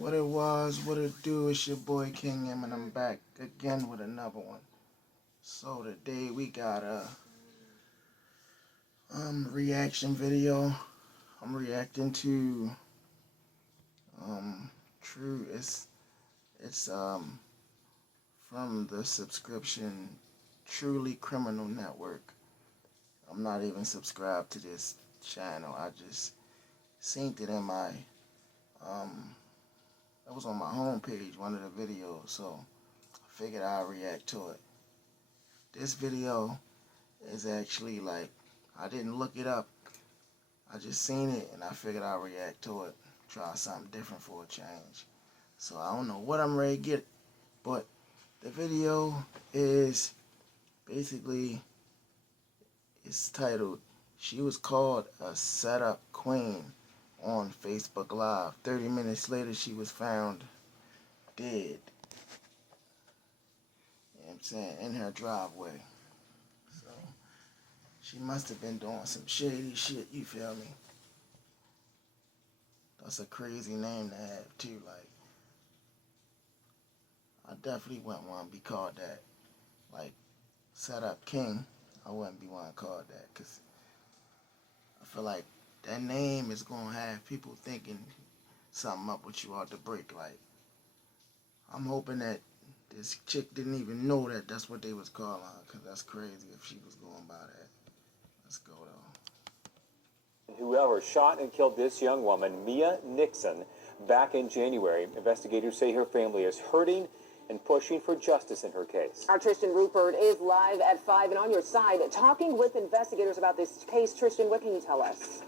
What it was, what it do, it's your boy King M, and I'm back again with another one. So today we got a reaction video. I'm reacting to True. It's from the subscription Truly Criminal Network. I'm not even subscribed to this channel. I just seen it in my it was on my homepage, one of the videos, so I figured I'd react to it. This video is actually like, I didn't look it up. I just seen it and I figured I'd react to it. Try something different for a change. So I don't know what I'm ready to get, but the video is basically, it's titled, "She was called a setup queen" on Facebook Live. 30 minutes later, she was found dead. You know what I'm saying? In her driveway. So she must have been doing some shady shit, you feel me? That's a crazy name to have too. Like, I definitely wouldn't want to be called that. Like, setup king, I wouldn't be one called that, because I feel like that name is going to have people thinking something up with you out the break. Like, I'm hoping that this chick didn't even know that that's what they was calling her, because that's crazy if she was going by that. Let's go though. Whoever shot and killed this young woman, Mia Nixon, back in January. Investigators say her family is hurting and pushing for justice in her case. Our Tristan Rupert is live at 5 and on your side, talking with investigators about this case. Tristan, what can you tell us?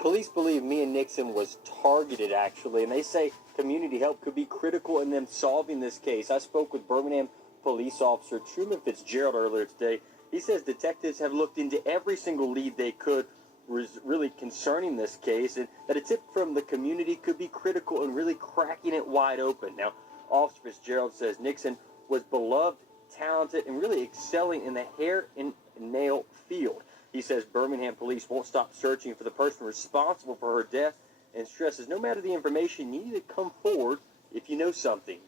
Police believe Mia Nixon was targeted, actually, and they say community help could be critical in them solving this case. I spoke with Birmingham police officer Truman Fitzgerald earlier today. He says detectives have looked into every single lead they could really concerning this case, and that a tip from the community could be critical in really cracking it wide open. Now, Officer Fitzgerald says Nixon was beloved, talented, and really excelling in the hair and nail field. He says Birmingham police won't stop searching for the person responsible for her death, and stresses no matter the information, you need to come forward if you know something.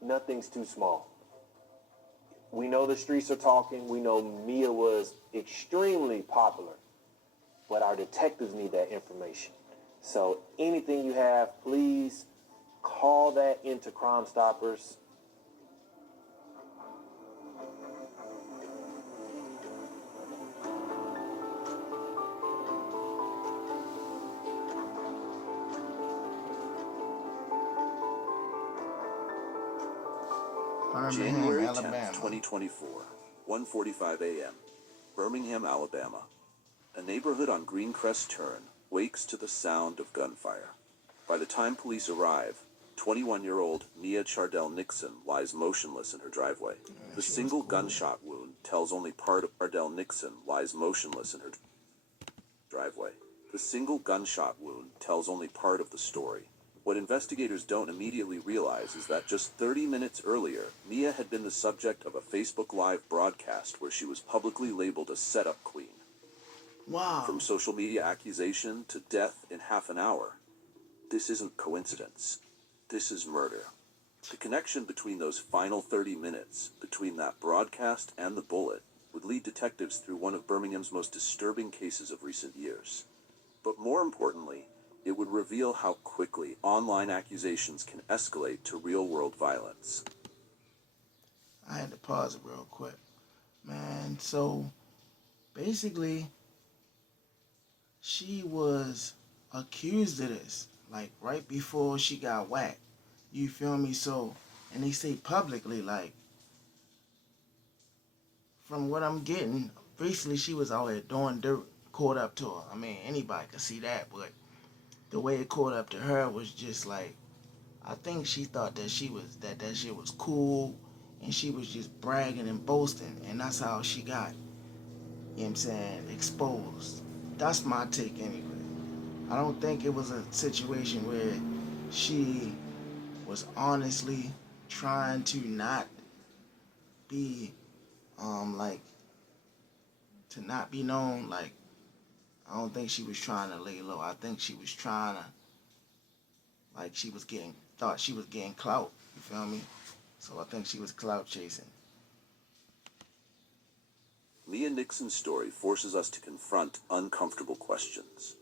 Nothing's too small. We know the streets are talking. We know Mia was extremely popular, but our detectives need that information. So anything you have, please call that into Crime Stoppers. January 10th, Alabama. 2024, 1:45 a.m., Birmingham, Alabama. A neighborhood on Greencrest Turn wakes to the sound of gunfire. By the time police arrive, 21-year-old Mia Chardell Nixon lies motionless in her driveway. The single gunshot wound tells only part of Chardell Nixon lies motionless in her driveway. The single gunshot wound tells only part of the story. What investigators don't immediately realize is that just 30 minutes earlier, Mia had been the subject of a Facebook Live broadcast where she was publicly labeled a setup queen. Wow. From social media accusation to death in half an hour. This isn't coincidence. This is murder. The connection between those final 30 minutes, between that broadcast and the bullet, would lead detectives through one of Birmingham's most disturbing cases of recent years. But more importantly, it would reveal how quickly online accusations can escalate to real-world violence. I had to pause it real quick. Man, so basically, she was accused of this, like, right before she got whacked. You feel me? So, and they say publicly, like, from what I'm getting, basically she was out here doing dirt, caught up to her. I mean, anybody could see that, but the way it caught up to her was just like, I think she thought that that shit was cool, and she was just bragging and boasting, and that's how she got, you know what I'm saying, exposed. That's my take anyway. I don't think it was a situation where she was honestly trying to not be, like, to not be known, like, I don't think she was trying to lay low. I think she was trying to, like, thought she was getting clout. You feel me? So I think she was clout chasing. Mia Nixon's story forces us to confront uncomfortable questions.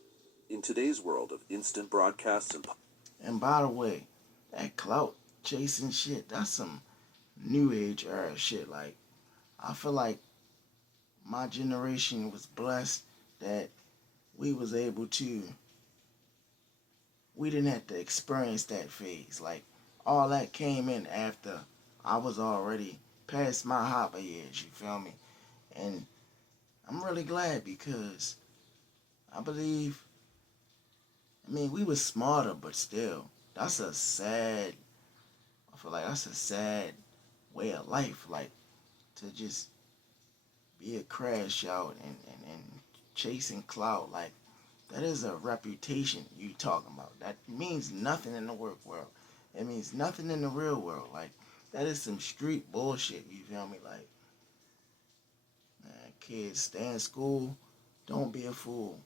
In today's world of instant broadcasts And by the way, that clout chasing shit, that's some new age era shit. Like, I feel like my generation was blessed that we was able to, we didn't have to experience that phase. Like, all that came in after I was already past my hopper years, you feel me? And I'm really glad because I believe, I mean, we was smarter, but still, I feel like that's a sad way of life. Like, to just be a crash out and chasing clout. Like, that is a reputation you talking about. That means nothing in the work world. It means nothing in the real world. Like, that is some street bullshit, you feel me? Like, man, kids, stay in school, don't be a fool.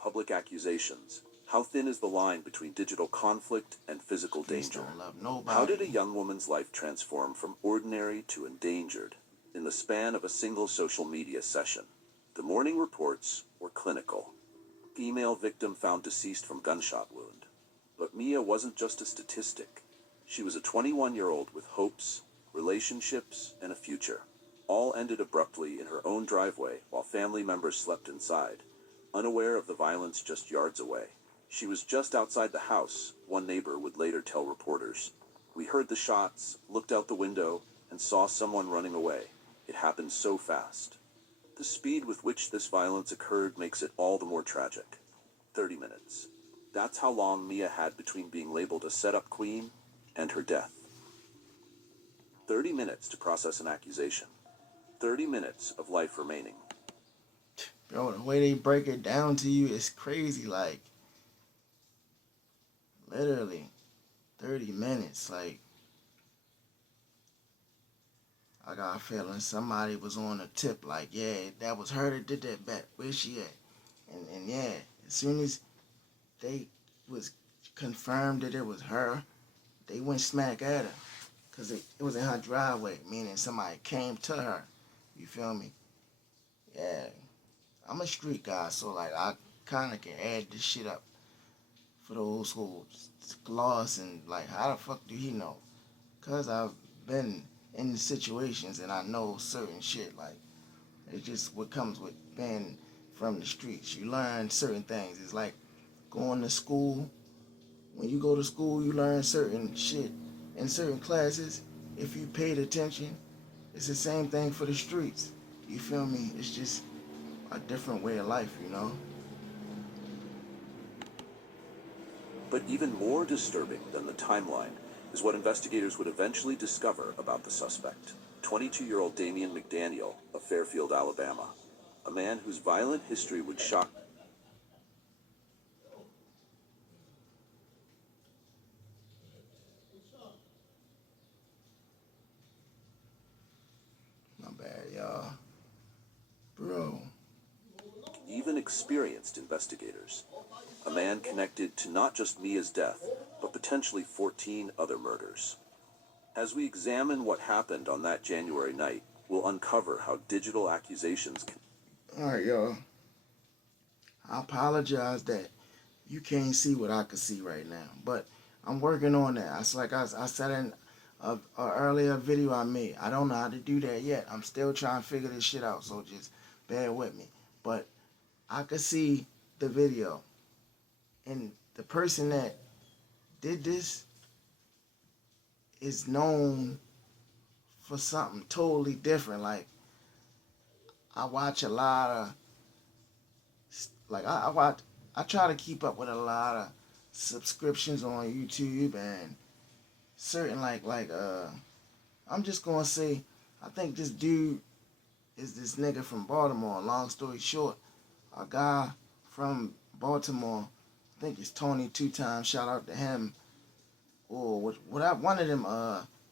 public accusations. How thin is the line between digital conflict and physical Police danger? don't love nobody. How did a young woman's life transform from ordinary to endangered in the span of a single social media session? The morning reports were clinical. Female victim found deceased from gunshot wound. But Mia wasn't just a statistic. She was a 21-year-old with hopes, relationships, and a future. All ended abruptly in her own driveway while family members slept inside, unaware of the violence just yards away. She was just outside the house, one neighbor would later tell reporters. We heard the shots, looked out the window, and saw someone running away. It happened so fast. The speed with which this violence occurred makes it all the more tragic. 30 minutes. That's how long Mia had between being labeled a setup queen and her death. 30 minutes to process an accusation. 30 minutes of life remaining. Bro, the way they break it down to you is crazy. Like, literally, 30 minutes. Like, I got a feeling somebody was on a tip. Like, yeah, that was her that did that bet. Where's she at? And yeah, as soon as they was confirmed that it was her, they went smack at her. Because it was in her driveway, meaning somebody came to her. You feel me? Yeah. I'm a street guy, so like I kind of can add this shit up for the old school gloss and like how the fuck do he know? Cause I've been in situations and I know certain shit. Like it's just what comes with being from the streets. You learn certain things. It's like going to school. When you go to school, you learn certain shit in certain classes. If you paid attention, it's the same thing for the streets. You feel me? It's just a different way of life, you know? But even more disturbing than the timeline is what investigators would eventually discover about the suspect. 22-year-old Damian McDaniel of Fairfield, Alabama. A man whose violent history would shock. My bad, y'all. Bro. Even experienced investigators. A man connected to not just Mia's death, but potentially 14 other murders. As we examine what happened on that January night, we'll uncover how digital accusations can... Alright, y'all. I apologize that you can't see what I can see right now, but I'm working on that. It's like I said in a earlier video I made. I don't know how to do that yet. I'm still trying to figure this shit out, so just bear with me. But I could see the video. And the person that did this is known for something totally different. Like, I watch a lot of, like, I try to keep up with a lot of subscriptions on YouTube and certain, I'm just gonna say, I think this dude is this nigga from Baltimore. Long story short, a guy from Baltimore, I think it's Tony Two Times, shout out to him, or one of them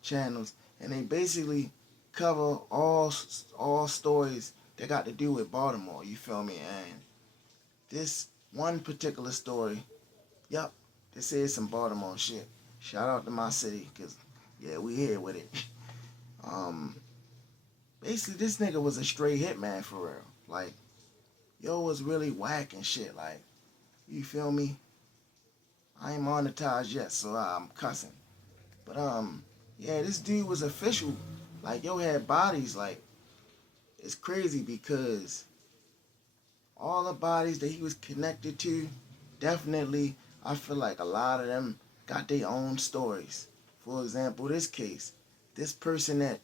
channels, and they basically cover all stories that got to do with Baltimore, you feel me? And this one particular story, yup, this is some Baltimore shit. Shout out to my city, cause yeah, we here with it. Basically this nigga was a straight hitman for real. Like, yo was really whack and shit. Like, you feel me? I ain't monetized yet, so I'm cussing. But yeah, this dude was official. Like, yo had bodies. Like, it's crazy because all the bodies that he was connected to, definitely, I feel like a lot of them got their own stories. For example, this case, this person that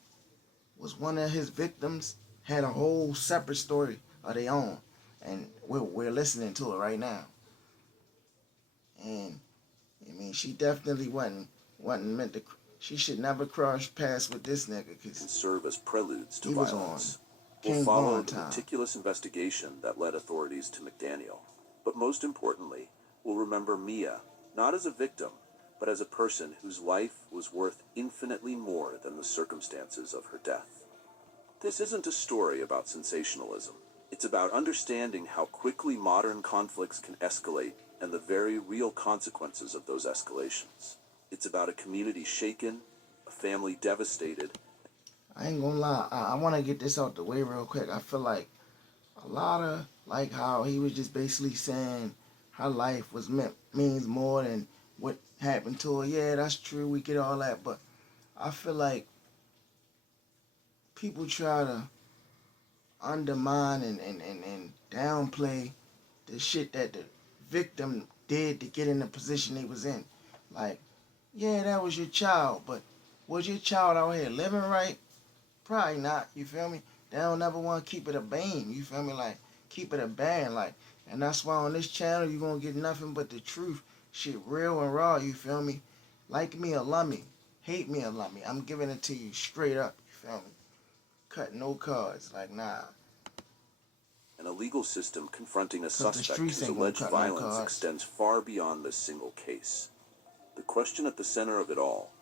was one of his victims had a whole separate story of their own, and we're listening to it right now. And I mean, she definitely wasn't meant to. She should never cross paths with this nigga, Can cause serve as preludes to he was on violence. We'll King follow Von the time. meticulous investigation that led authorities to McDaniel. But most importantly, we'll remember Mia, not as a victim, but as a person whose life was worth infinitely more than the circumstances of her death. This isn't a story about sensationalism. It's about understanding how quickly modern conflicts can escalate and the very real consequences of those escalations. It's about a community shaken, a family devastated. I ain't gonna lie, I want to get this out the way real quick. I feel like a lot of, like how he was just basically saying her life means more than what happened to her. Yeah, that's true, we get all that, but I feel like people try to undermine and downplay the shit that the victim did to get in the position he was in. Like, yeah, that was your child, but was your child out here living right? Probably not, you feel me? They don't ever want to keep it a bang, you feel me? Like, keep it a bang, like, and that's why on this channel you're gonna get nothing but the truth, shit real and raw, you feel me? Like me or love me, hate me or love me, I'm giving it to you straight up, you feel me? Cut no cards, like, nah. An illegal system confronting a 'Cause the suspect streets whose ain't gonna alleged cut no violence cards. extends far beyond this single case. The question at the center of it all: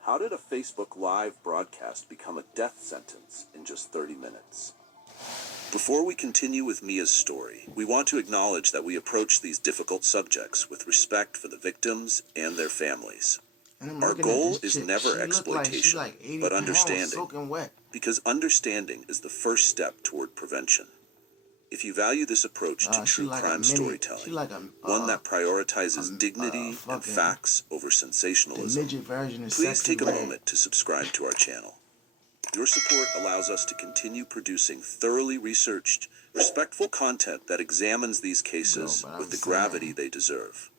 how did a Facebook Live broadcast become a death sentence in just 30 minutes? Before we continue with Mia's story, we want to acknowledge that we approach these difficult subjects with respect for the victims and their families. And I'm Our looking at goal this is chick, never she look like she exploitation, like 80 but pounds, understanding, soaking wet. because understanding is the first step toward prevention. If you value this approach to She true like crime a mini, storytelling, she like one that prioritizes dignity and fucking facts over the sensationalism, midget version of please Sexy take a Red. moment to subscribe to our channel. Your support allows us to continue producing thoroughly researched, respectful content that examines these cases Bro, but with I'm the saying, gravity they deserve.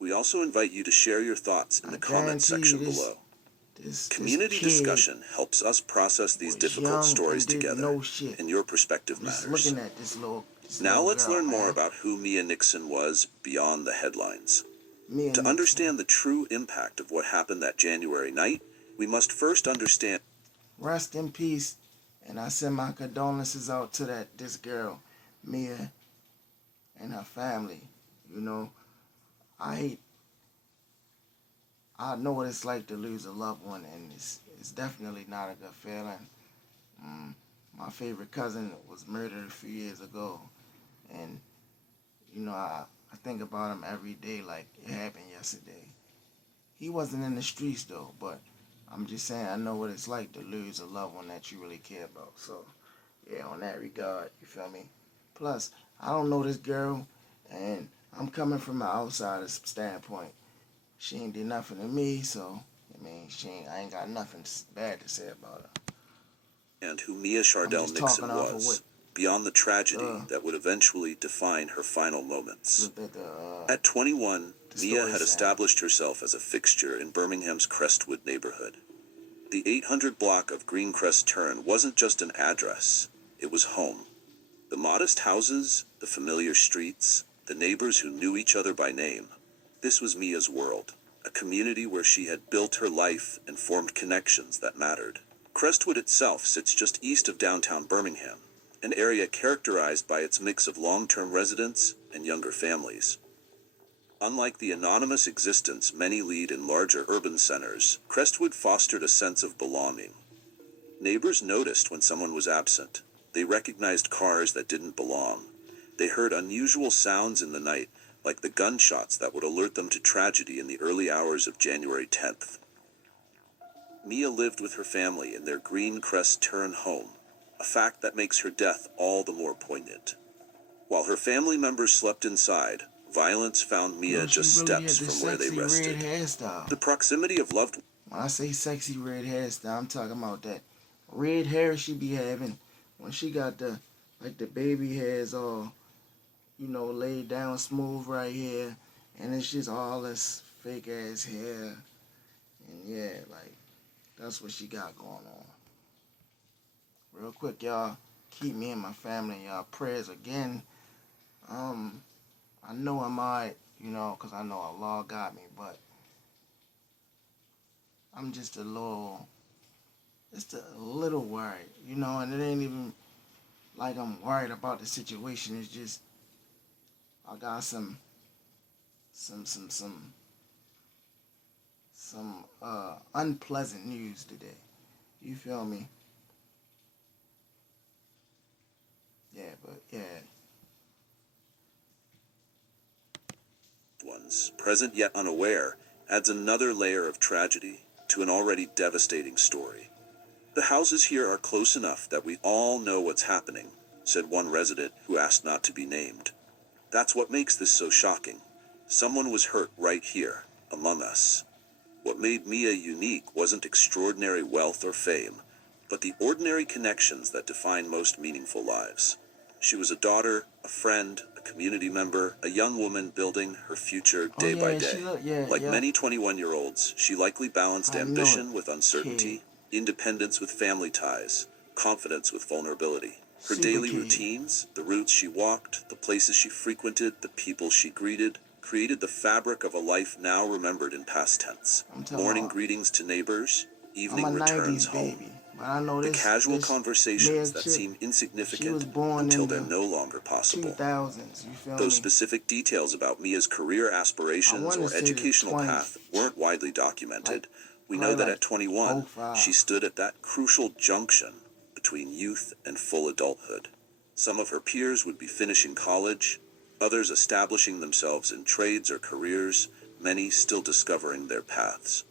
We also invite you to share your thoughts in the comment section below. Community this kid discussion helps us process these was difficult young stories and didn't together, know shit. and your perspective I'm just matters. looking at this Now little let's girl, learn more man. about who Mia Nixon was beyond the headlines. Mia To Nixon. understand the true impact of what happened that January night, we must first understand. Rest in peace, and I send my condolences out to this girl, Mia, and her family. You know, I know what it's like to lose a loved one, and it's definitely not a good feeling. My favorite cousin was murdered a few years ago, and you know, I think about him every day like it happened yesterday. He wasn't in the streets though, but I'm just saying I know what it's like to lose a loved one that you really care about. So yeah, on that regard, you feel me? Plus, I don't know this girl, and I'm coming from an outsider's standpoint. She ain't did nothing to me, so I mean, I ain't got nothing bad to say about her. And who Mia I'm Chardell just Nixon talking off of was, what beyond the tragedy that would eventually define her final moments. the At 21, Mia story had said. established herself as a fixture in Birmingham's Crestwood neighborhood. The 800 block of Greencrest Turn wasn't just an address, it was home. The modest houses, the familiar streets, the neighbors who knew each other by name. This was Mia's world, a community where she had built her life and formed connections that mattered. Crestwood itself sits just east of downtown Birmingham, an area characterized by its mix of long-term residents and younger families. Unlike the anonymous existence many lead in larger urban centers, Crestwood fostered a sense of belonging. Neighbors noticed when someone was absent. They recognized cars that didn't belong. They heard unusual sounds in the night, like the gunshots that would alert them to tragedy in the early hours of January 10th. Mia lived with her family in their Green Crest Turn home, a fact that makes her death all the more poignant. While her family members slept inside, violence found Mia just steps from where they rested. The proximity of loved ones. When I say sexy red hairstyle, I'm talking about that red hair she be having when she got the baby hairs all, laid down smooth right here, and it's just all this fake ass hair, and yeah, that's what she got going on. Real quick, y'all, keep me and my family in y'all prayers again. I know I'm alright, because I know Allah got me, but I'm just a little worried, and it ain't even like I'm worried about the situation. It's just I got some unpleasant news today. You feel me? Yeah, but yeah. Ones, present yet unaware, adds another layer of tragedy to an already devastating story. The houses here are close enough that we all know what's happening, said one resident who asked not to be named. That's what makes this so shocking. Someone was hurt right here, among us. What made Mia unique wasn't extraordinary wealth or fame, but the ordinary connections that define most meaningful lives. She was a daughter, a friend, a community member, a young woman building her future day by day. Like many 21-year-olds, she likely balanced ambition with uncertainty, independence with family ties, confidence with vulnerability. Her daily routines, the routes she walked, the places she frequented, the people she greeted, created the fabric of a life now remembered in past tense. Morning greetings to neighbors, evening returns home. The casual conversations that seem insignificant until they're no longer possible. 2000s, you feel Those me? specific details about Mia's career aspirations or educational path weren't widely documented. We know that at 21, she stood at that crucial junction between youth and full adulthood. Some of her peers would be finishing college, others establishing themselves in trades or careers, many still discovering their paths.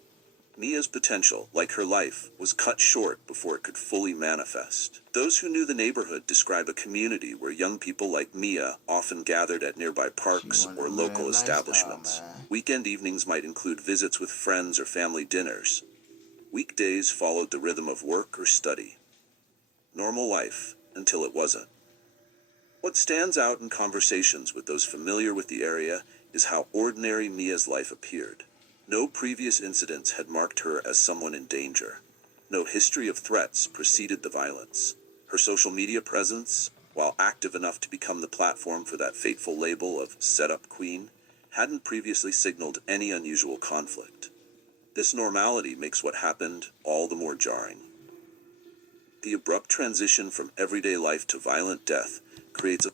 Mia's potential, like her life, was cut short before it could fully manifest. Those who knew the neighborhood describe a community where young people like Mia often gathered at nearby parks or local establishments. Weekend evenings might include visits with friends or family dinners. Weekdays followed the rhythm of work or study. Normal life until it wasn't. What stands out in conversations with those familiar with the area is how ordinary Mia's life appeared. No previous incidents had marked her as someone in danger. No history of threats preceded the violence. Her social media presence, while active enough to become the platform for that fateful label of set-up queen, hadn't previously signaled any unusual conflict. This normality makes what happened all the more jarring. The abrupt transition from everyday life to violent death creates a...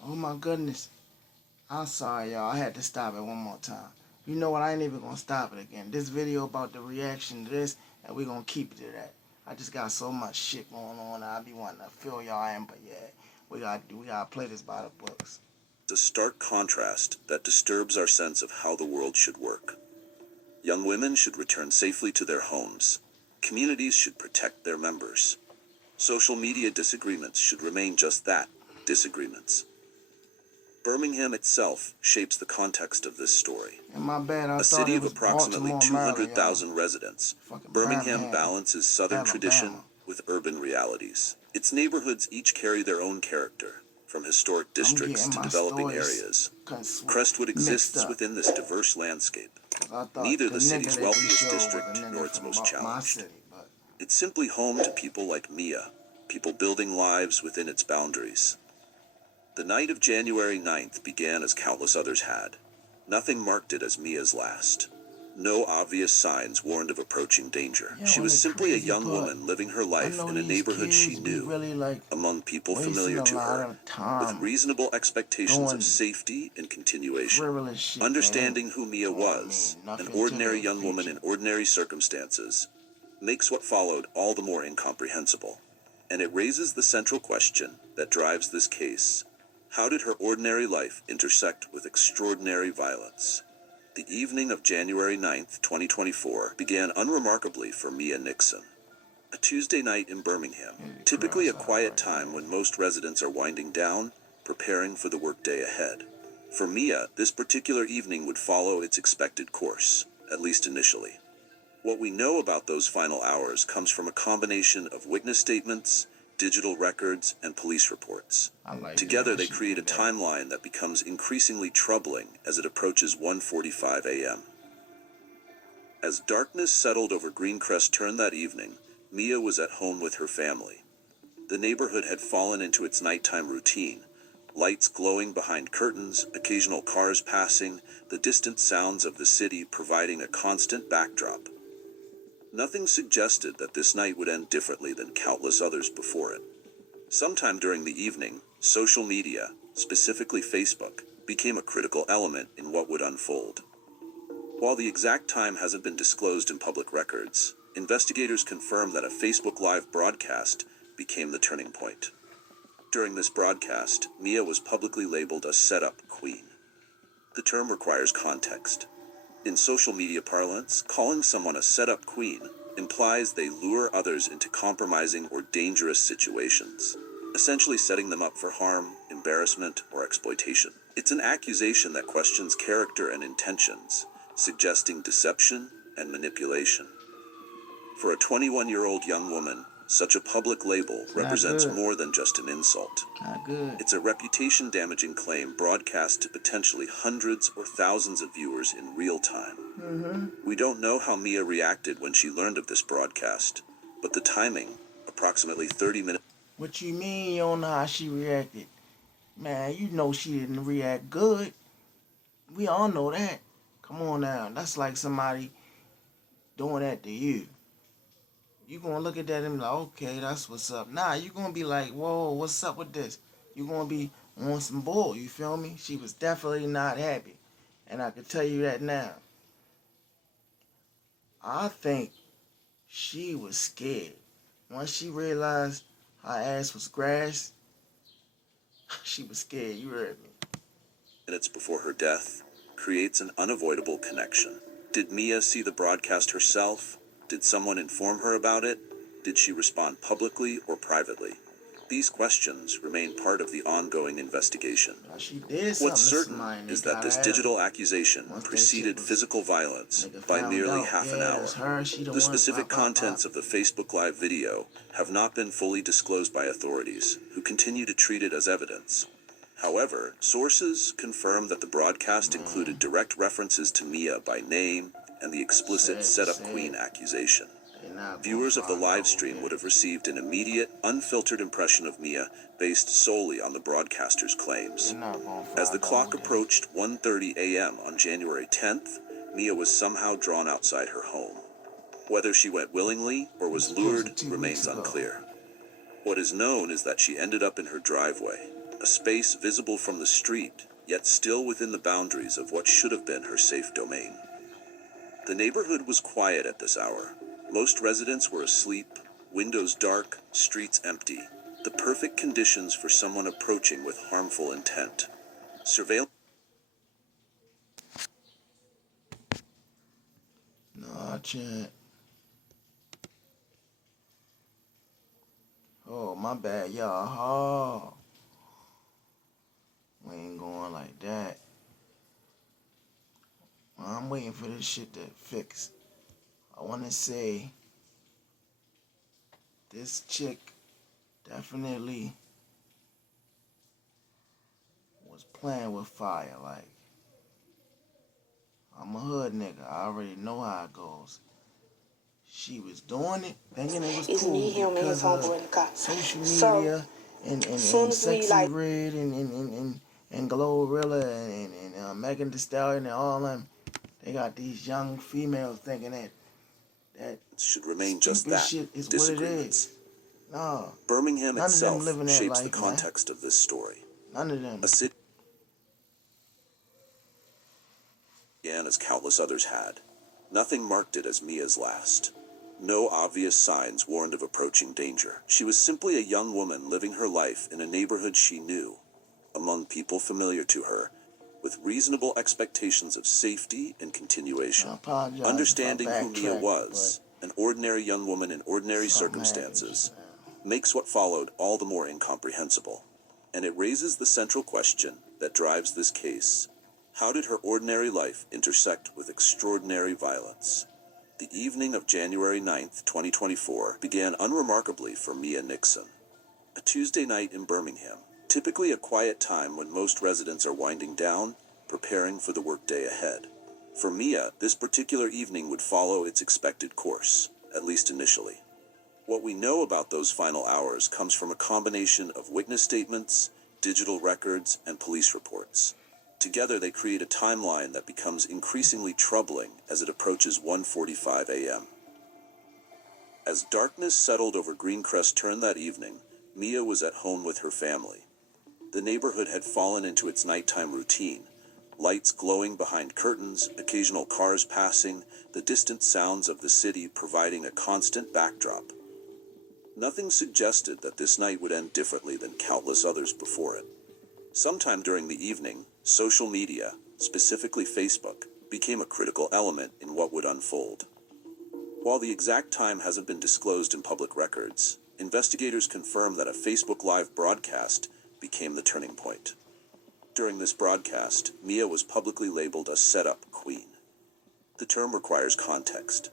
Oh my goodness. I'm sorry, y'all. I had to stop it one more time. You know what? I ain't even gonna stop it again. This video about the reaction to this, and we're gonna keep it to that. I just got so much shit going on. I be wanting to fill y'all in, but yeah, we gotta play this by the books. A stark contrast that disturbs our sense of how the world should work. Young women should return safely to their homes. Communities should protect their members. Social media disagreements should remain just that, disagreements. Birmingham itself shapes the context of this story. And my bad, I a thought city it of was approximately Baltimore, 200,000 residents, Fucking Birmingham balances southern Alabama. tradition with urban realities. Its neighborhoods each carry their own character, from historic districts to developing areas. Crestwood exists within this diverse landscape. Neither the city's wealthiest district nor its most challenged. It's simply home to people like Mia, people building lives within its boundaries. The night of January 9th began as countless others had. Nothing marked it as Mia's last. No obvious signs warned of approaching danger. She was simply a young woman living her life in a neighborhood she knew, among people familiar to her, with reasonable expectations of safety and continuation. Understanding who Mia was, an ordinary young woman in ordinary circumstances, makes what followed all the more incomprehensible. And it raises the central question that drives this case. How did her ordinary life intersect with extraordinary violence? The evening of January 9th, 2024 began unremarkably for Mia Nixon. A Tuesday night in Birmingham, typically a quiet time when most residents are winding down, preparing for the workday ahead. For Mia, this particular evening would follow its expected course, at least initially. What we know about those final hours comes from a combination of witness statements, digital records, and police reports. Together they create a timeline that becomes increasingly troubling as it approaches 1:45 a.m. As darkness settled over Greencrest Turn that evening, Mia was at home with her family. The neighborhood had fallen into its nighttime routine, lights glowing behind curtains, occasional cars passing, the distant sounds of the city providing a constant backdrop. Nothing suggested that this night would end differently than countless others before it. Sometime during the evening, social media, specifically Facebook, became a critical element in what would unfold. While the exact time hasn't been disclosed in public records, investigators confirm that a Facebook Live broadcast became the turning point. During this broadcast, Mia was publicly labeled a setup queen. The term requires context. In social media parlance, calling someone a setup queen implies they lure others into compromising or dangerous situations, essentially setting them up for harm, embarrassment, or exploitation. It's an accusation that questions character and intentions, suggesting deception and manipulation. For a 21-year-old young woman, such a public label represents more than just an insult. Not good. It's a reputation-damaging claim broadcast to potentially hundreds or thousands of viewers in real time. We don't know how Mia reacted when she learned of this broadcast, but the timing, approximately 30 minutes... What you mean you don't know how she reacted? Man, you know she didn't react good. We all know that. Come on now. That's like somebody doing that to you. You gonna look at that and be like, okay, that's what's up. Nah, you gonna be like, whoa, what's up with this? You gonna be on some bull, you feel me? She was definitely not happy. And I can tell you that now. I think she was scared. Once she realized her ass was grass, she was scared, you heard me. minutes before her death, creates an unavoidable connection. Did Mia see the broadcast herself? Did someone inform her about it? Did she respond publicly or privately? These questions remain part of the ongoing investigation. Now, she did What's something certain is that this digital accusation preceded physical violence by nearly half an hour. The specific contents of the Facebook Live video have not been fully disclosed by authorities, who continue to treat it as evidence. However, sources confirm that the broadcast included direct references to Mia by name and the explicit setup queen accusation. Viewers of the live stream would have received an immediate, unfiltered impression of Mia based solely on the broadcaster's claims. As the clock approached 1:30 a.m. on January 10th, Mia was somehow drawn outside her home. Whether she went willingly or was lured remains unclear. What is known is that she ended up in her driveway, a space visible from the street, yet still within the boundaries of what should have been her safe domain. The neighborhood was quiet at this hour. Most residents were asleep, windows dark, streets empty. The perfect conditions for someone approaching with harmful intent. Surveillance. Nah, chat. Oh, my bad, y'all. Oh. We ain't going like that. I'm waiting for this shit to fix. I want to say this chick definitely was playing with fire. Like, I'm a hood nigga. I already know how it goes. She was doing it, thinking it was cool because of social media and Sexy Red and Glorilla and Megan Thee Stallion and all them. They got these young females thinking that should remain just that, shit is what it is. No. Birmingham itself shapes the context of this story. None of them. A city began as countless others had. Nothing marked it as Mia's last. No obvious signs warned of approaching danger. She was simply a young woman living her life in a neighborhood she knew. among people familiar to her, with reasonable expectations of safety and continuation. I apologize if I Understanding who Mia backtrack, was, an ordinary young woman in ordinary something circumstances, happens, makes what followed all the more incomprehensible. And it raises the central question that drives this case. How did her ordinary life intersect with extraordinary violence? The evening of January 9th, 2024 began unremarkably for Mia Nixon. A Tuesday night in Birmingham, typically a quiet time when most residents are winding down, preparing for the workday ahead. For Mia, this particular evening would follow its expected course, at least initially. What we know about those final hours comes from a combination of witness statements, digital records, and police reports. Together they create a timeline that becomes increasingly troubling as it approaches 1:45 a.m. As darkness settled over Greencrest Turn that evening, Mia was at home with her family. The neighborhood had fallen into its nighttime routine, lights glowing behind curtains, occasional cars passing, the distant sounds of the city providing a constant backdrop. Nothing suggested that this night would end differently than countless others before it. Sometime during the evening, social media, specifically Facebook, became a critical element in what would unfold. While the exact time hasn't been disclosed in public records, investigators confirm that a Facebook Live broadcast became the turning point. During this broadcast, Mia was publicly labeled a setup queen. The term requires context.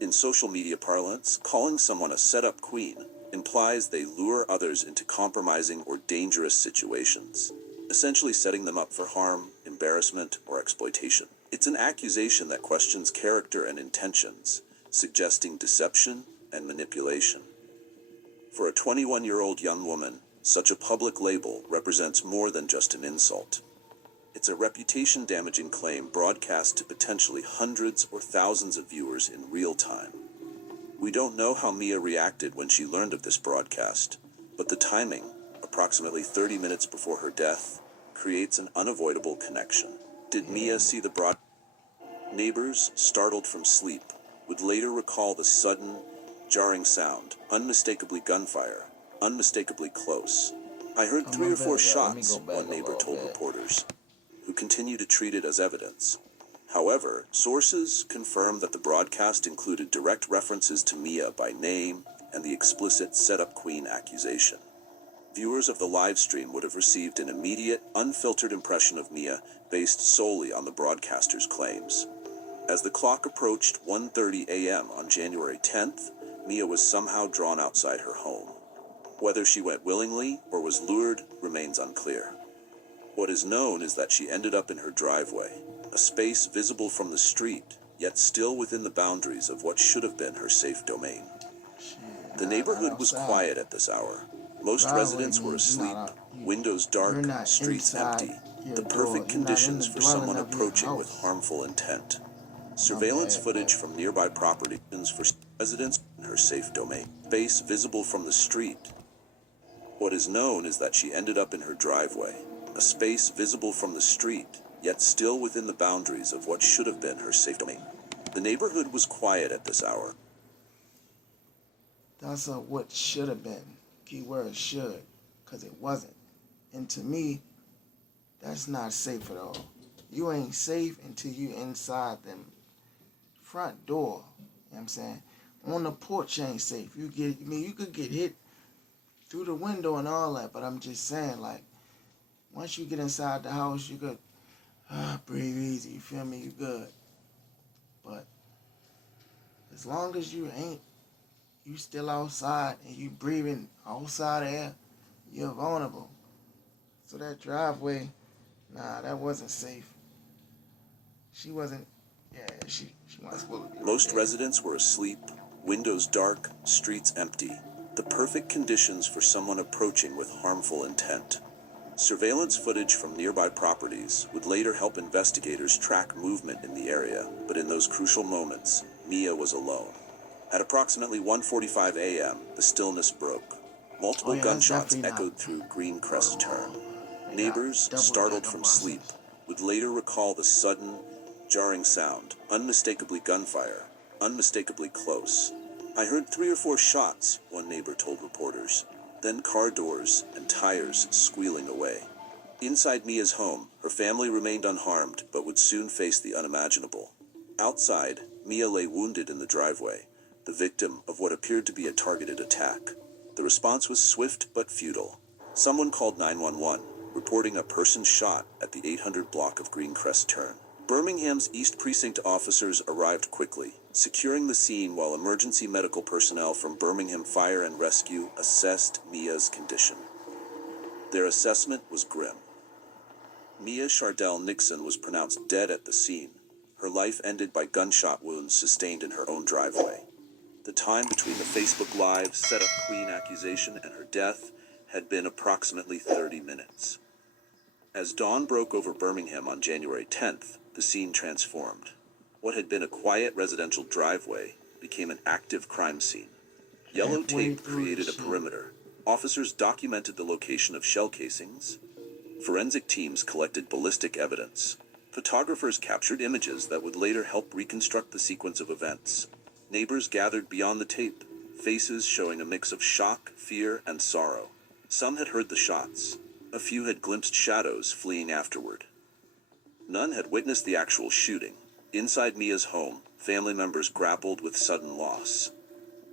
In social media parlance, calling someone a setup queen implies they lure others into compromising or dangerous situations, essentially setting them up for harm, embarrassment, or exploitation. It's an accusation that questions character and intentions, suggesting deception and manipulation. For a 21-year-old young woman, such a public label represents more than just an insult. It's a reputation-damaging claim broadcast to potentially hundreds or thousands of viewers in real time. We don't know how Mia reacted when she learned of this broadcast, but the timing, approximately 30 minutes before her death, creates an unavoidable connection. Did Mia see the broadcast? Neighbors, startled from sleep, would later recall the sudden, jarring sound, unmistakably gunfire, unmistakably close. I heard I'm 3 or a 4 bit, let me shots, go back one a neighbor little told bit. reporters, who continue to treat it as evidence. However, sources confirm that the broadcast included direct references to Mia by name and the explicit setup queen accusation. Viewers of the live stream would have received an immediate, unfiltered impression of Mia based solely on the broadcaster's claims. As the clock approached 1:30 a.m. on January 10th, Mia was somehow drawn outside her home. Whether she went willingly or was lured remains unclear. What is known is that she ended up in her driveway, a space visible from the street, yet still within the boundaries of what should have been her safe domain. The neighborhood was quiet at this hour. Most Driveway residents were means you're asleep, not out- you- windows dark, you're not streets inside empty, your the door. perfect You're not in conditions the for dwelling someone of your approaching with house. harmful intent. Surveillance bad, footage but- from nearby properties for residents in her safe domain. Space visible from the street. What is known is that she ended up in her driveway, a space visible from the street, yet still within the boundaries of what should have been her safe domain. The neighborhood was quiet at this hour. That's a what should have been. Keyword should, because it wasn't. And to me, that's not safe at all. You ain't safe until you inside them front door. You know what I'm saying? On the porch ain't safe. You could get hit through the window and all that, but I'm just saying, like, once you get inside the house, you could breathe easy, you feel me? You good. But as long as you still outside and you breathing outside air, you're vulnerable. So that driveway, nah, that wasn't safe. She wasn't supposed to be Most right there. residents were asleep, windows dark, streets empty. The perfect conditions for someone approaching with harmful intent. Surveillance footage from nearby properties would later help investigators track movement in the area, but in those crucial moments, Mia was alone. At approximately 1:45 a.m., the stillness broke. Multiple That's gunshots definitely echoed not through Greencrest Turn. They got Neighbors, double startled decker from buses. sleep, would later recall the sudden, jarring sound, unmistakably gunfire, unmistakably close. I heard 3 or 4 shots, one neighbor told reporters, then car doors and tires squealing away. Inside Mia's home, her family remained unharmed but would soon face the unimaginable. Outside, Mia lay wounded in the driveway, the victim of what appeared to be a targeted attack. The response was swift but futile. Someone called 911, reporting a person shot at the 800 block of Greencrest Turn. Birmingham's East Precinct officers arrived quickly, securing the scene while emergency medical personnel from Birmingham Fire and Rescue assessed Mia's condition. Their assessment was grim. Mia Chardell Nixon was pronounced dead at the scene, her life ended by gunshot wounds sustained in her own driveway. The time between the Facebook Live set-up Queen accusation and her death had been approximately 30 minutes. As dawn broke over Birmingham on January 10th, the scene transformed. What had been a quiet residential driveway became an active crime scene. Yellow tape created a perimeter. Officers documented the location of shell casings. Forensic teams collected ballistic evidence. Photographers captured images that would later help reconstruct the sequence of events. Neighbors gathered beyond the tape, faces showing a mix of shock, fear, and sorrow. Some had heard the shots. A few had glimpsed shadows fleeing afterward. None had witnessed the actual shooting. Inside Mia's home, family members grappled with sudden loss.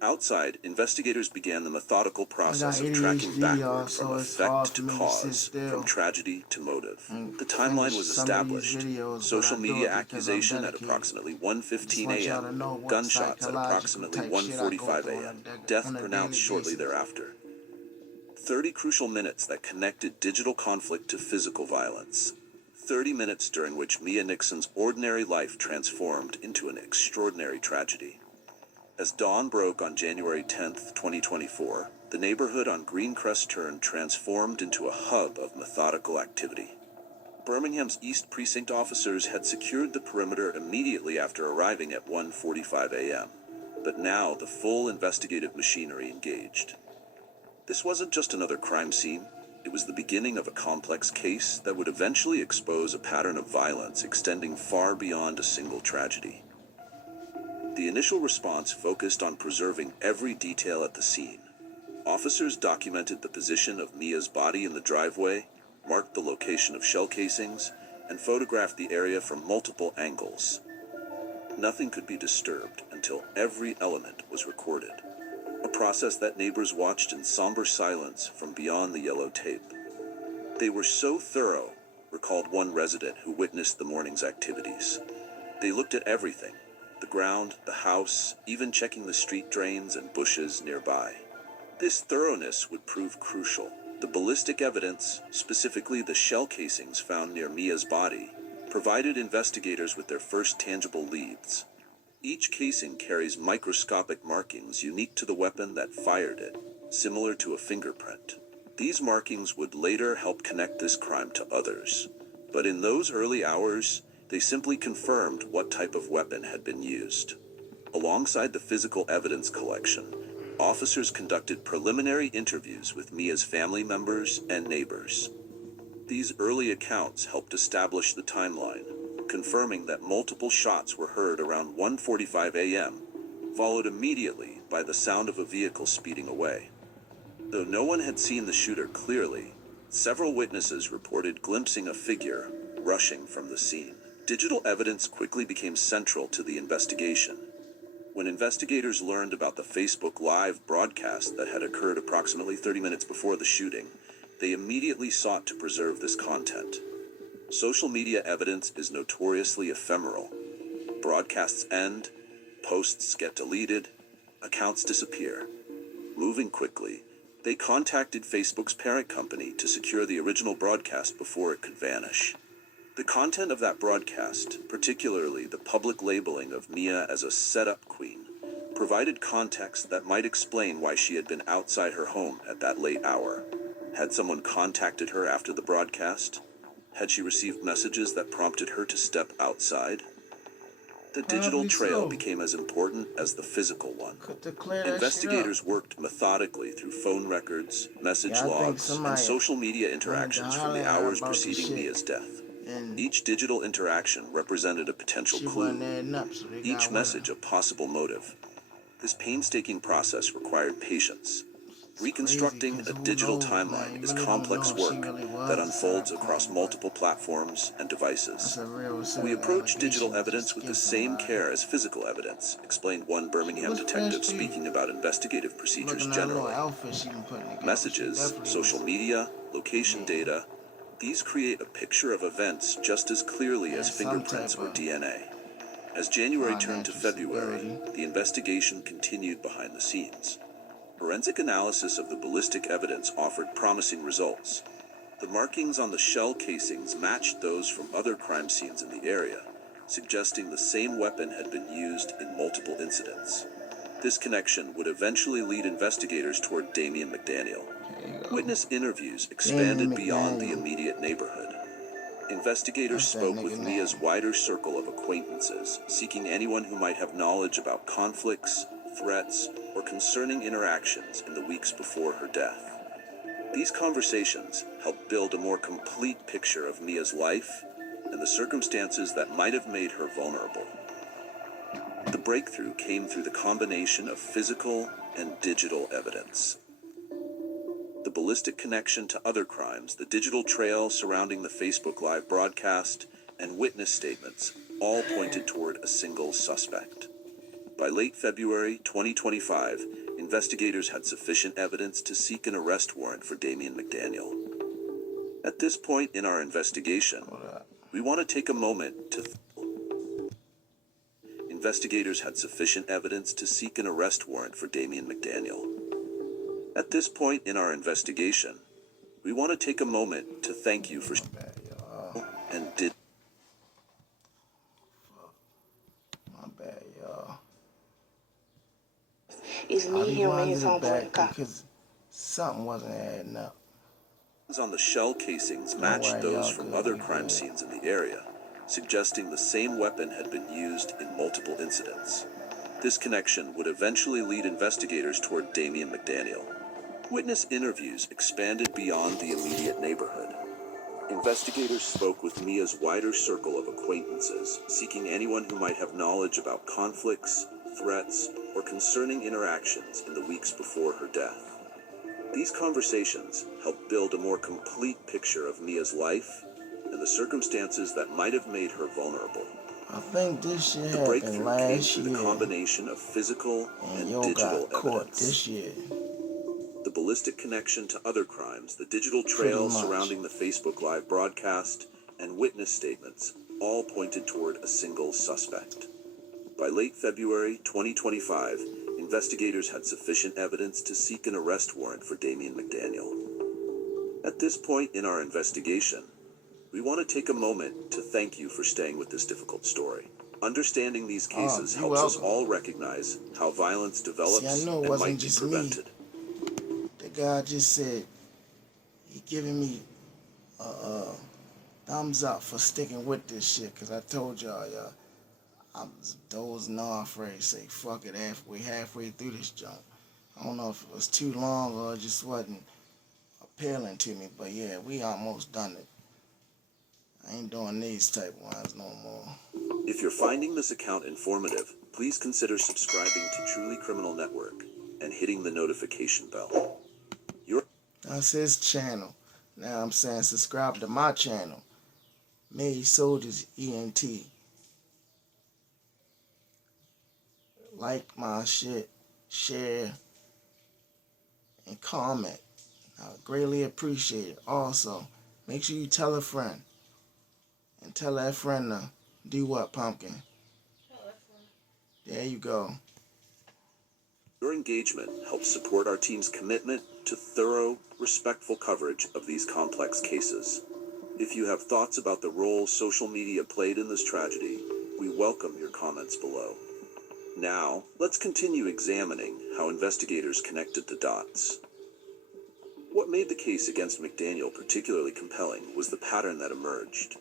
Outside, investigators began the methodical process of tracking backward from effect to cause, from tragedy to motive. The timeline was established. Social media accusation at approximately 1:15 a.m., gunshots at approximately 1:45 a.m., death pronounced shortly thereafter. 30 crucial minutes that connected digital conflict to physical violence. 30 minutes during which Mia Nixon's ordinary life transformed into an extraordinary tragedy. As dawn broke on January 10th, 2024, the neighborhood on Greencrest Turn transformed into a hub of methodical activity. Birmingham's East Precinct officers had secured the perimeter immediately after arriving at 1:45 a.m., but now the full investigative machinery engaged. This wasn't just another crime scene. It was the beginning of a complex case that would eventually expose a pattern of violence extending far beyond a single tragedy. The initial response focused on preserving every detail at the scene. Officers documented the position of Mia's body in the driveway, marked the location of shell casings, and photographed the area from multiple angles. Nothing could be disturbed until every element was recorded, a process that neighbors watched in somber silence from beyond the yellow tape. They were so thorough, recalled one resident who witnessed the morning's activities. They looked at everything, the ground, the house, even checking the street drains and bushes nearby. This thoroughness would prove crucial. The ballistic evidence, specifically the shell casings found near Mia's body, provided investigators with their first tangible leads. Each casing carries microscopic markings unique to the weapon that fired it, similar to a fingerprint. These markings would later help connect this crime to others. But in those early hours, they simply confirmed what type of weapon had been used. Alongside the physical evidence collection, officers conducted preliminary interviews with Mia's family members and neighbors. These early accounts helped establish the timeline, confirming that multiple shots were heard around 1:45 a.m., followed immediately by the sound of a vehicle speeding away. Though no one had seen the shooter clearly, several witnesses reported glimpsing a figure rushing from the scene. Digital evidence quickly became central to the investigation. When investigators learned about the Facebook Live broadcast that had occurred approximately 30 minutes before the shooting, they immediately sought to preserve this content. Social media evidence is notoriously ephemeral. Broadcasts end, posts get deleted, accounts disappear. Moving quickly, they contacted Facebook's parent company to secure the original broadcast before it could vanish. The content of that broadcast, particularly the public labeling of Mia as a setup queen, provided context that might explain why she had been outside her home at that late hour. Had someone contacted her after the broadcast? Had she received messages that prompted her to step outside? The digital trail became as important as the physical one. Investigators worked methodically through phone records, message logs, and social media interactions from the hours preceding Mia's death. Each digital interaction represented a potential clue, each message a possible motive. This painstaking process required patience. Reconstructing a digital timeline is complex work that unfolds across multiple platforms and devices. We approach digital evidence with the same care as physical evidence, explained one Birmingham detective speaking about investigative procedures generally. Messages, social media, location data, these create a picture of events just as clearly as fingerprints or DNA. As January turned to February, the investigation continued behind the scenes. Forensic analysis of the ballistic evidence offered promising results. The markings on the shell casings matched those from other crime scenes in the area, suggesting the same weapon had been used in multiple incidents. This connection would eventually lead investigators toward Damien McDaniel. Witness interviews expanded beyond the immediate neighborhood. Investigators spoke with Mia's wider circle of acquaintances, seeking anyone who might have knowledge about conflicts, threats, or concerning interactions in the weeks before her death. These conversations helped build a more complete picture of Mia's life and the circumstances that might have made her vulnerable. The breakthrough came through the combination of physical and digital evidence. The ballistic connection to other crimes, the digital trail surrounding the Facebook Live broadcast, and witness statements all pointed toward a single suspect. By late February 2025, investigators had sufficient evidence to seek an arrest warrant for Damien McDaniel. At this point in our investigation, we want to take a moment to... Investigators had sufficient evidence to seek an arrest warrant for Damien McDaniel. At this point in our investigation, we want to take a moment to thank you for... and did... My bad, y'all. It's me here when his homeboy car. Because something wasn't adding up. On the shell casings matched those from other crime scenes in the area, suggesting the same weapon had been used in multiple incidents. This connection would eventually lead investigators toward Damien McDaniel. Witness interviews expanded beyond the immediate neighborhood. Investigators spoke with Mia's wider circle of acquaintances, seeking anyone who might have knowledge about conflicts, threats, or concerning interactions in the weeks before her death. These conversations helped build a more complete picture of Mia's life and the circumstances that might have made her vulnerable. I think this shit The happened breakthrough came last through the year, combination of physical and yo digital got caught evidence. this year. The ballistic connection to other crimes, the digital trail surrounding the Facebook Live broadcast, and witness statements all pointed toward a single suspect. By late February 2025, investigators had sufficient evidence to seek an arrest warrant for Damien McDaniel. At this point in our investigation, we want to take a moment to thank you for staying with this difficult story. Understanding these cases helps us all recognize how violence develops and might be prevented. The guy just said he giving me a thumbs up for sticking with this shit, because I told y'all, I was dozing off, ready to say fuck it halfway through this jump. I don't know if it was too long or it just wasn't appealing to me, but yeah, we almost done it. I ain't doing these type ones no more. If you're finding this account informative, please consider subscribing to Truly Criminal Network and hitting the notification bell. That's his channel. Now I'm saying subscribe to my channel, Made Soldiers ENT. Like my shit, share, and comment. I greatly appreciate it. Also, make sure you tell a friend. And tell that friend to do what, Pumpkin? There you go. Your engagement helps support our team's commitment to thorough, respectful coverage of these complex cases. If you have thoughts about the role social media played in this tragedy, we welcome your comments below. Now, let's continue examining how investigators connected the dots. What made the case against McDaniel particularly compelling was the pattern that emerged.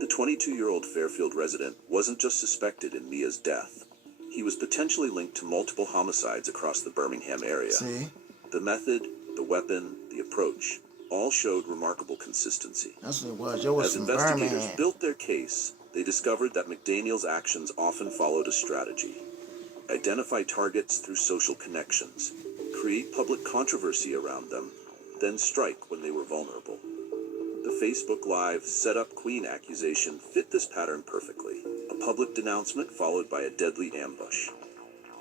The 22-year-old Fairfield resident wasn't just suspected in Mia's death. He was potentially linked to multiple homicides across the Birmingham area. See? The method, the weapon, the approach, all showed remarkable consistency. That's what it was. Yo was As from investigators Birmingham. built their case, they discovered that McDaniel's actions often followed a strategy. Identify targets through social connections, create public controversy around them, then strike when they were vulnerable. The Facebook Live Set Up Queen accusation fit this pattern perfectly. A public denouncement followed by a deadly ambush.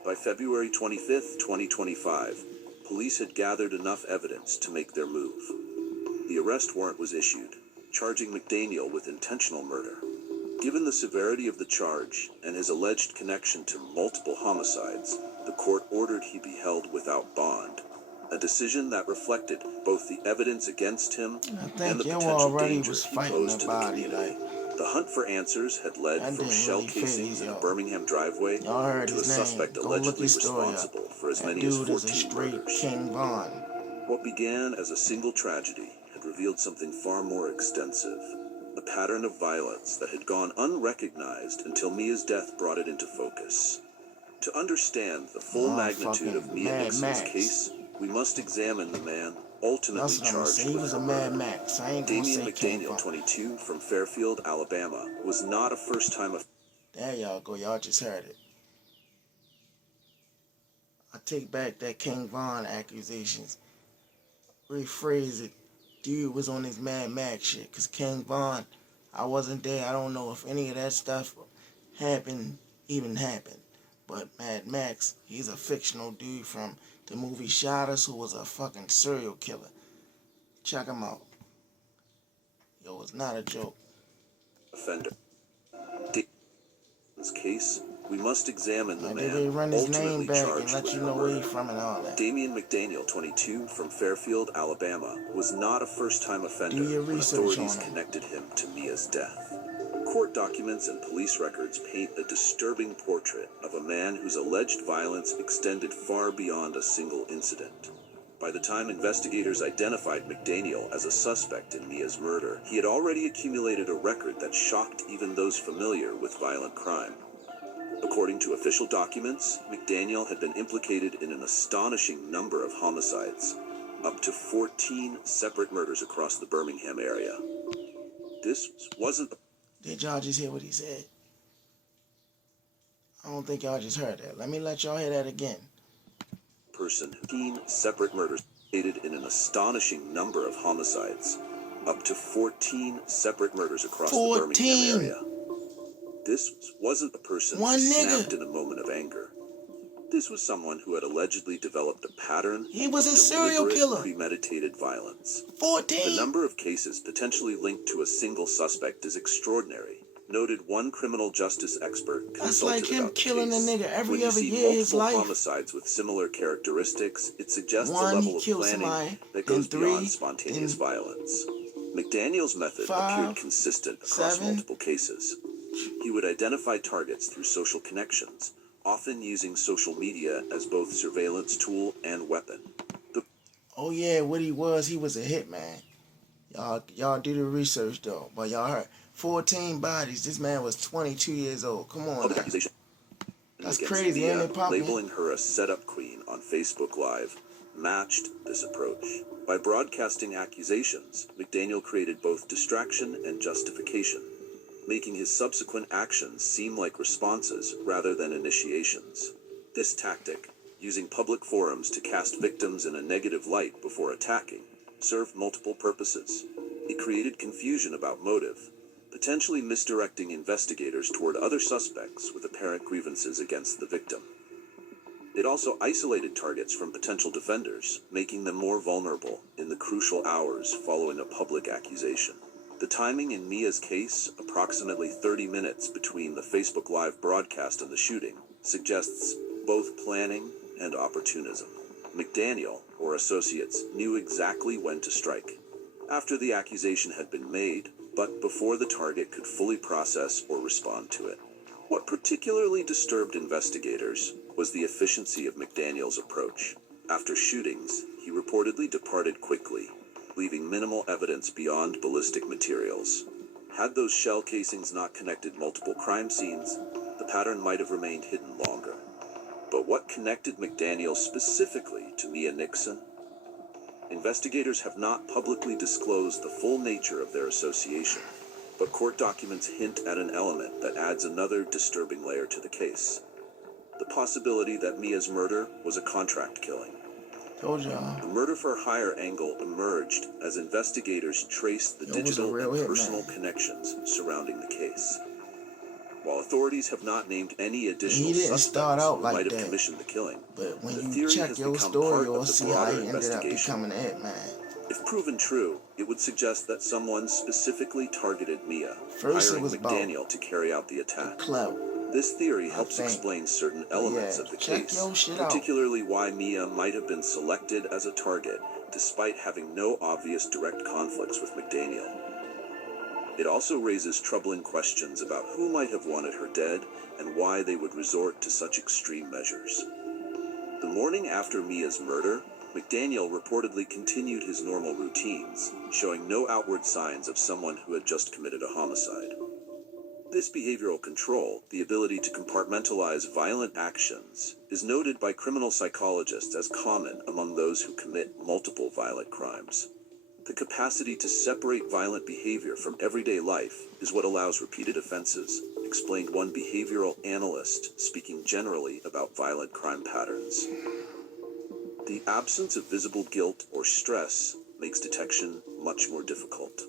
By February 25, 2025, police had gathered enough evidence to make their move. The arrest warrant was issued, charging McDaniel with intentional murder. Given the severity of the charge and his alleged connection to multiple homicides, the court ordered he be held without bond, a decision that reflected both the evidence against him and the potential already danger was he fighting posed the to the body, community. like, The hunt for answers had led that from didn't shell really fit casings in a y'all. Birmingham driveway Y'all heard to a his name. suspect Go look allegedly his story up. responsible for as That many as dude is a 14 straight murders. King Von. What began as a single tragedy had revealed something far more extensive. A pattern of violence that had gone unrecognized until Mia's death brought it into focus. To understand the full magnitude of Mia Mad Nixon's Max. case, we must examine the man ultimately That's what I'm gonna charged say. He with was a her Mad murder. Max. I ain't gonna Damian say King McDaniel, Von. 22, from Fairfield, Alabama, was not a first-time offender. There y'all go. Y'all just heard it. I take back that King Von accusations. Rephrase it. Dude was on his Mad Max shit. Because King Von, I wasn't there. I don't know if any of that stuff even happened. But Mad Max, he's a fictional dude from the movie Shot Us, who was a fucking serial killer. Check him out. Yo, it's not a joke. Damian's case, we must examine the Like, man they run his name ultimately back and charged let with you her know where murder. he's from and all that. Damian McDaniel, 22, from Fairfield, Alabama, was not a first-time offender Do your when research authorities on him. connected him to Mia's death. Court documents and police records paint a disturbing portrait of a man whose alleged violence extended far beyond a single incident. By the time investigators identified McDaniel as a suspect in Mia's murder, he had already accumulated a record that shocked even those familiar with violent crime. According to official documents, McDaniel had been implicated in an astonishing number of homicides, up to 14 separate murders across the Birmingham area. This wasn't the Did y'all just hear what he said? I don't think y'all just heard that. Let me let y'all hear that again. person who 14 separate murders aided in an astonishing number of homicides, up to 14 separate murders across the Birmingham area. This wasn't the person One who nigga. snapped in a moment of anger. This was someone who had allegedly developed a pattern He was a of serial deliberate, killer. premeditated violence. 14. The number of cases potentially linked to a single suspect is extraordinary, noted one criminal justice expert That's consulted like him about the killing a case. nigga every When you other see year of his multiple life. homicides with similar characteristics, it suggests One, a level he of killed planning somebody, that then goes 3, beyond spontaneous then violence. McDaniel's method 5, appeared consistent across 7. multiple cases. He would identify targets through social connections, often using social media as both surveillance tool and weapon. Oh yeah, what he was a hitman. Y'all do the research though. But y'all heard 14 bodies. This man was 22 years old. Come on Public now. accusation That's against crazy, Mia, ain't it, Poppy? labeling her a setup queen on Facebook Live, matched this approach. By broadcasting accusations, McDaniel created both distraction and justification, making his subsequent actions seem like responses rather than initiations. This tactic, using public forums to cast victims in a negative light before attacking, served multiple purposes. It created confusion about motive, potentially misdirecting investigators toward other suspects with apparent grievances against the victim. It also isolated targets from potential defenders, making them more vulnerable in the crucial hours following a public accusation. The timing in Mia's case, approximately 30 minutes between the Facebook Live broadcast and the shooting, suggests both planning and opportunism. McDaniel, or associates, knew exactly when to strike. After the accusation had been made, but before the target could fully process or respond to it. What particularly disturbed investigators was the efficiency of McDaniel's approach. After shootings, he reportedly departed quickly, leaving minimal evidence beyond ballistic materials. Had those shell casings not connected multiple crime scenes, the pattern might have remained hidden longer. But what connected McDaniel specifically to Mia Nixon? Investigators have not publicly disclosed the full nature of their association, but court documents hint at an element that adds another disturbing layer to the case. The possibility that Mia's murder was a contract killing. Told y'all. The murder-for-hire angle emerged as investigators traced the It was a digital real and hitman. personal connections surrounding the case. While authorities have not named any additional He didn't suspects start out who like might have that. commissioned the killing, But when the you theory check has your become story, part you'll of the see how broader he ended up investigation. becoming the hitman. If proven true, it would suggest that someone specifically targeted Mia, First it hiring was about McDaniel to carry out the attack. clout. This theory I helps think. explain certain But elements yeah, of the check case, your shit out. particularly why Mia might have been selected as a target despite having no obvious direct conflicts with McDaniel. It also raises troubling questions about who might have wanted her dead and why they would resort to such extreme measures. The morning after Mia's murder, McDaniel reportedly continued his normal routines, showing no outward signs of someone who had just committed a homicide. This behavioral control, the ability to compartmentalize violent actions, is noted by criminal psychologists as common among those who commit multiple violent crimes. The capacity to separate violent behavior from everyday life is what allows repeated offenses, explained one behavioral analyst speaking generally about violent crime patterns. The absence of visible guilt or stress makes detection much more difficult.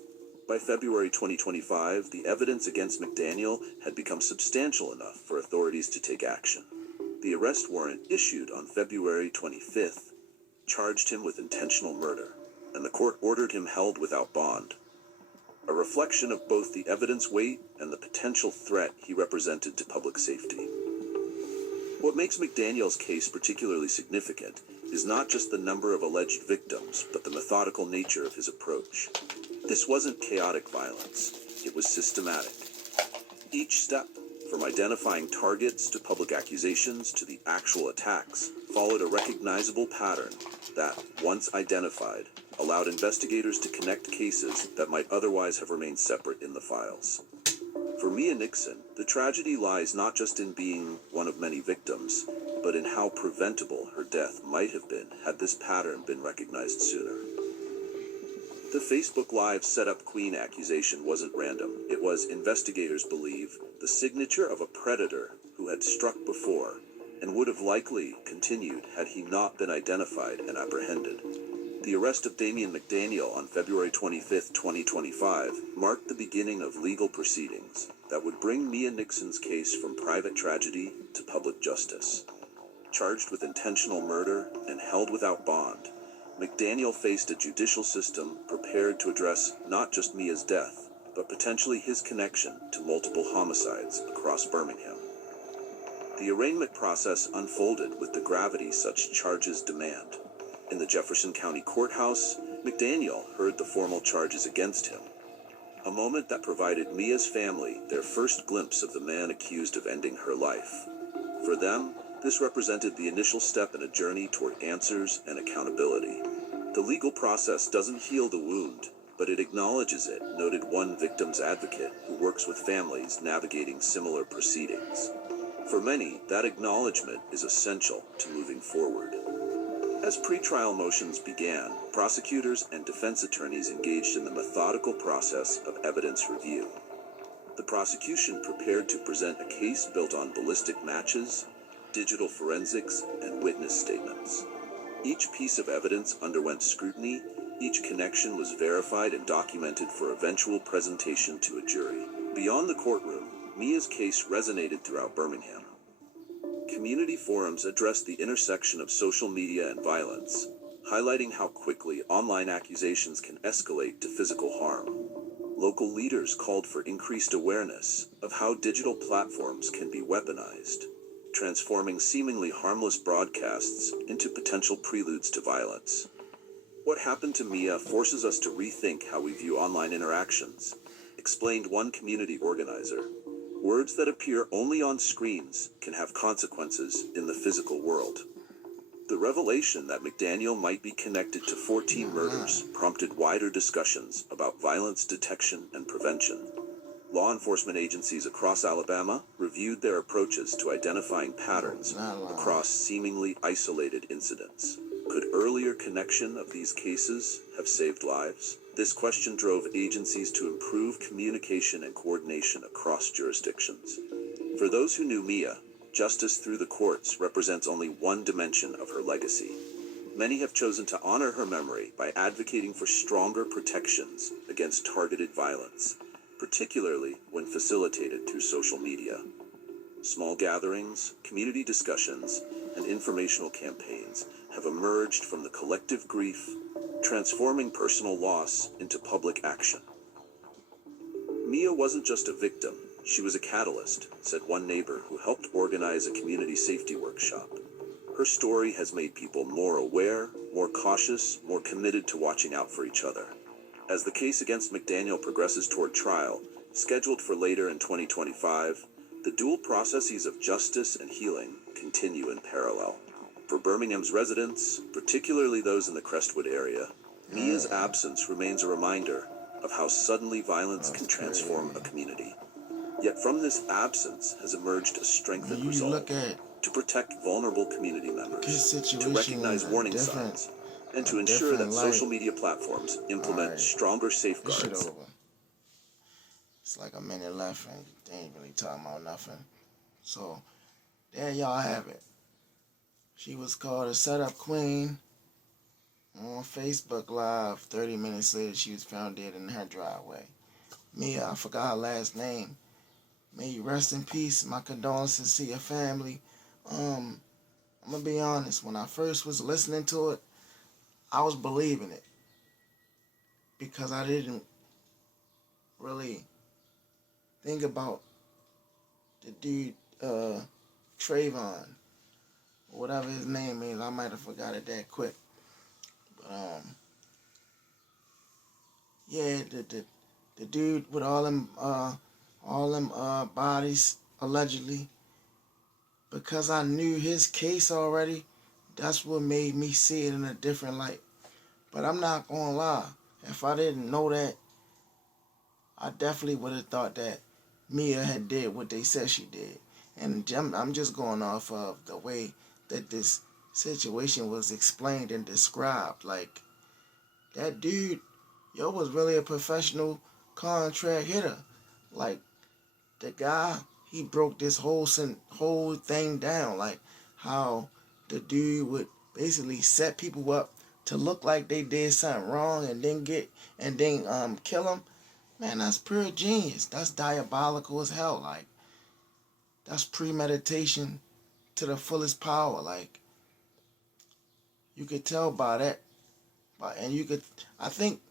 By February 2025, the evidence against McDaniel had become substantial enough for authorities to take action. The arrest warrant issued on February 25th charged him with intentional murder, and the court ordered him held without bond, a reflection of both the evidence weight and the potential threat he represented to public safety. What makes McDaniel's case particularly significant is not just the number of alleged victims, but the methodical nature of his approach. This wasn't chaotic violence, it was systematic. Each step, from identifying targets to public accusations to the actual attacks, followed a recognizable pattern that, once identified, allowed investigators to connect cases that might otherwise have remained separate in the files. For Mia Nixon, the tragedy lies not just in being one of many victims, but in how preventable her death might have been had this pattern been recognized sooner. The Facebook Live setup Queen accusation wasn't random. It was, investigators believe, the signature of a predator who had struck before and would have likely continued had he not been identified and apprehended. The arrest of Damian McDaniel on February 25, 2025, marked the beginning of legal proceedings that would bring Mia Nixon's case from private tragedy to public justice. Charged with intentional murder and held without bond, McDaniel faced a judicial system prepared to address not just Mia's death, but potentially his connection to multiple homicides across Birmingham. The arraignment process unfolded with the gravity such charges demand. In the Jefferson County Courthouse, McDaniel heard the formal charges against him, a moment that provided Mia's family their first glimpse of the man accused of ending her life. For them, this represented the initial step in a journey toward answers and accountability. The legal process doesn't heal the wound, but it acknowledges it, noted one victim's advocate who works with families navigating similar proceedings. For many, that acknowledgement is essential to moving forward. As pretrial motions began, prosecutors and defense attorneys engaged in the methodical process of evidence review. The prosecution prepared to present a case built on ballistic matches, digital forensics, and witness statements. Each piece of evidence underwent scrutiny, each connection was verified and documented for eventual presentation to a jury. Beyond the courtroom, Mia's case resonated throughout Birmingham. Community forums addressed the intersection of social media and violence, highlighting how quickly online accusations can escalate to physical harm. Local leaders called for increased awareness of how digital platforms can be weaponized, transforming seemingly harmless broadcasts into potential preludes to violence. What happened to Mia forces us to rethink how we view online interactions, explained one community organizer. Words that appear only on screens can have consequences in the physical world. The revelation that McDaniel might be connected to 14 murders prompted wider discussions about violence detection and prevention. Law enforcement agencies across Alabama reviewed their approaches to identifying patterns across seemingly isolated incidents. Could earlier connection of these cases have saved lives? This question drove agencies to improve communication and coordination across jurisdictions. For those who knew Mia, justice through the courts represents only one dimension of her legacy. Many have chosen to honor her memory by advocating for stronger protections against targeted violence, particularly when facilitated through social media. Small gatherings, community discussions, and informational campaigns have emerged from the collective grief, transforming personal loss into public action. Mia wasn't just a victim, she was a catalyst, said one neighbor who helped organize a community safety workshop. Her story has made people more aware, more cautious, more committed to watching out for each other. As the case against McDaniel progresses toward trial, scheduled for later in 2025, the dual processes of justice and healing continue in parallel. For Birmingham's residents, particularly those in the Crestwood area, Mia's absence remains a reminder of how suddenly violence can transform a community. Yet from this absence has emerged a strengthened You resolve look at to protect vulnerable community members, his to situation recognize in warning different, signs, and to a ensure that different social light. media platforms implement Alright, stronger this shit safeguards. over. It's like a minute left and they ain't really talking about nothing. So, there y'all have it. She was called a setup queen on Facebook Live. 30 minutes later, she was found dead in her driveway. Mia, I forgot her last name. May you rest in peace. My condolences to your family. I'm gonna be honest. When I first was listening to it, I was believing it because I didn't really think about the dude, Trayvon, or whatever his name is. I might have forgot it that quick. But yeah, the dude with all them bodies allegedly. Because I knew his case already, that's what made me see it in a different light. But I'm not gonna lie. If I didn't know that, I definitely would have thought that Mia had did what they said she did. And I'm just going off of the way that this situation was explained and described. Like, that dude, was really a professional contract hitter. Like, the guy, he broke this whole thing down. Like, how the dude would basically set people up to look like they did something wrong and then kill them. Man, that's pure genius. That's diabolical as hell. Like, that's premeditation to the fullest power. Like, you could tell by that. I think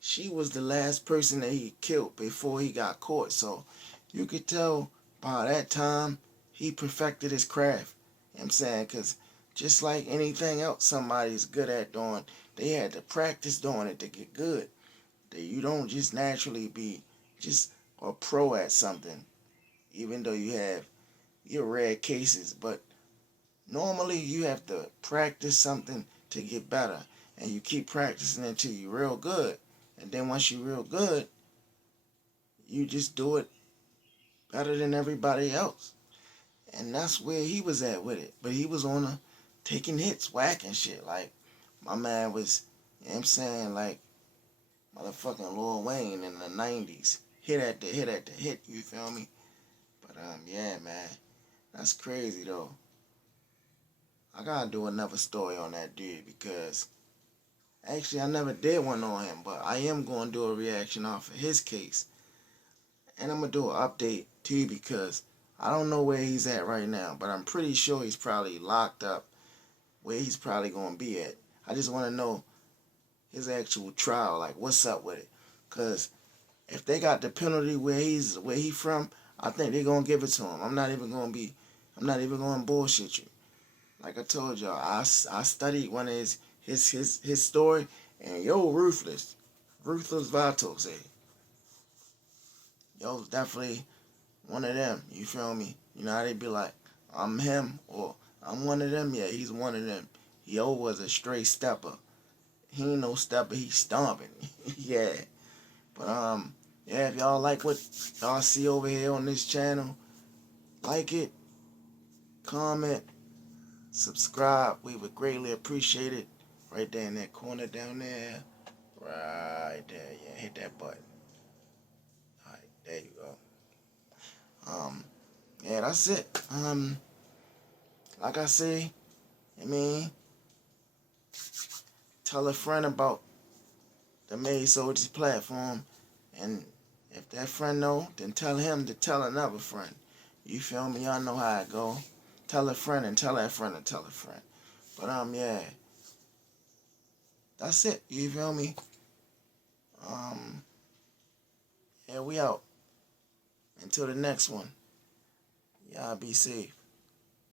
she was the last person that he killed before he got caught. So you could tell by that time he perfected his craft. You know what I'm saying? Because just like anything else somebody's good at doing, they had to practice doing it to get good. You don't just naturally be just a pro at something, even though you have your rare cases. But normally you have to practice something to get better. And you keep practicing until you're real good. And then once you're real good, you just do it better than everybody else. And that's where he was at with it. But he was on taking hits, whacking shit. Like, my man was, you know what I'm saying, like motherfucking Lil Wayne in the 90s. Hit at the hit, you feel me? But yeah, man. That's crazy though. I gotta do another story on that dude because actually I never did one on him, but I am gonna do a reaction off of his case. And I'm gonna do an update too because I don't know where he's at right now, but I'm pretty sure he's probably locked up where he's probably gonna be at. I just wanna know his actual trial, like what's up with it. Cause if they got the penalty where he from, I think they're gonna give it to him. I'm not even gonna bullshit you. Like I told y'all, I studied one of his story, and Ruthless Vatos, was definitely one of them. You feel me? You know how they be like, I'm him or I'm one of them. Yeah, he's one of them. Was a straight stepper. He ain't no stepper. He's stomping. Yeah. But yeah. If y'all like what y'all see over here on this channel, like it, comment, subscribe. We would greatly appreciate it. Right there in that corner down there. Right there. Yeah, hit that button. Alright, there you go. Yeah, that's it. Like I say, I mean, tell a friend about the Made Soldiers platform, and if that friend know, then tell him to tell another friend. You feel me? Y'all know how it go. Tell a friend and tell that friend and tell a friend. But yeah, that's it. You feel me? Yeah, we out. Until the next one. Y'all be safe.